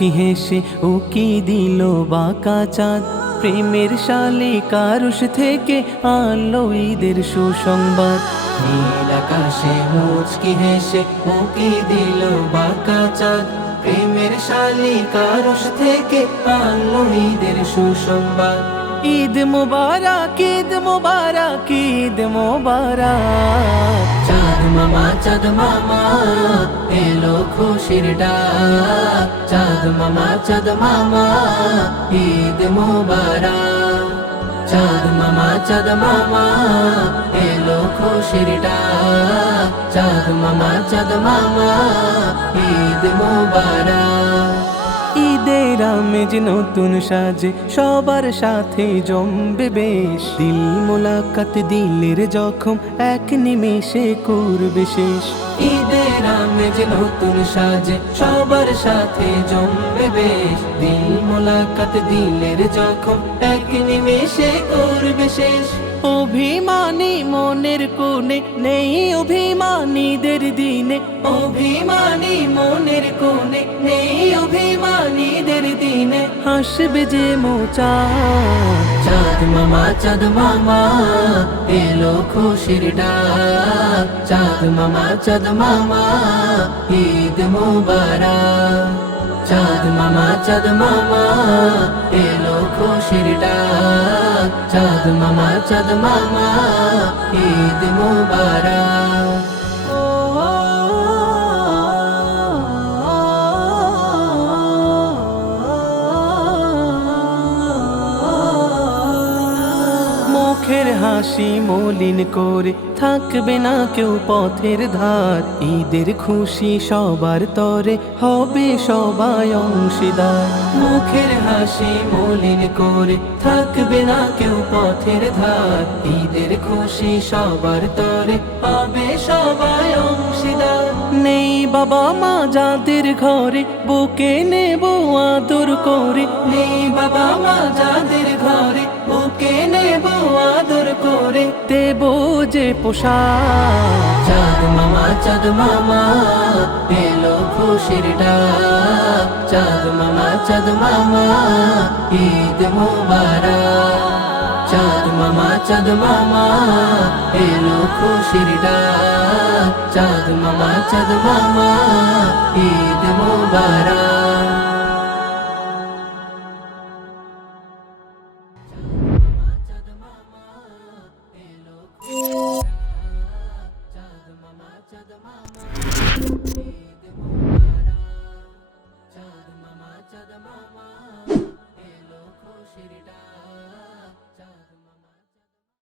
মুচকি হেসে উকি দিল বাঁকা চাঁদ, প্রেমের শালিকা আরশ থেকে আনলো ঈদের সুসংবাদ। নীল আকাশে মুচকি হেসে উকি দিল বাঁকা চাঁদ, প্রেমের শালিকা আরশ থেকে আনলো ঈদের সুসংবাদ। ঈদ মুবারক, ঈদ মুবারক, ঈদ মুবারক। চাঁদ মামা, চাঁদ মামা এলো খুশির ডাক, চাঁদ মামা, চাঁদ মামা ঈদ মুবারক। চাঁদ মামা, চাঁদ মামা এলো খুশির ডাক, চাঁদ মামা, চাঁদ মামা ঈদ মুবারক। ঈদের আমেজ নতুন সাজে সবার সাথে জমবে বেশ, দিল মোলাকাত দিলের জখম এক নিমেষে করবে শেষ। ঈদের আমেজ নতুন সাজে সবার সাথে জমবে বেশ, দিল মোলাকাত দিলের জখম এক নিমেষে করবে শেষ। অভিমানী মনের কোণে নেই অভিমানীদের দিনে, অভিমানী মনের কোণে নেই অভিমানীদের দিনে হাসবে যে মোচা। চাঁদ মামা, চাঁদ মামা এলো খুশির ডাক, চাঁদ মামা, চাঁদ মামা ঈদ মুবারক। চাঁদ মামা, চাঁদ মামা এলো খুশির ডাক, চাঁদ মামা, চাঁদ মামা ঈদ মুবারক। মুখের হাসি মলিন করে থাকবে না কেউ পথের ধার, ঈদের খুশি সবার তরে হবে সবাই অংশীদার। মুখের হাসি মলিন করে থাকবে না কেউ পথের ধার, ঈদের খুশি সবার তরে হবে সবাই অংশীদার। নেই বাবা মা যাদের ঘরে বুকে নেব আদর করে, নেই বাবা মা যাদের ঘরে বুকে নেব আদর করে দেব যে পোশাক। চাঁদ মামা, চাঁদ মামা এলো খুশির ডাক, চাঁদ মামা, চাঁদ মামা ঈদ মুবারক। চাঁদ মামা, চাঁদ মামা এলো খুশির ডাক, চাঁদ মামা, চাঁদ মামা ঈদ মুবারক। চাঁদ মামা, চাঁদ মামা এলো খুশির ডাক।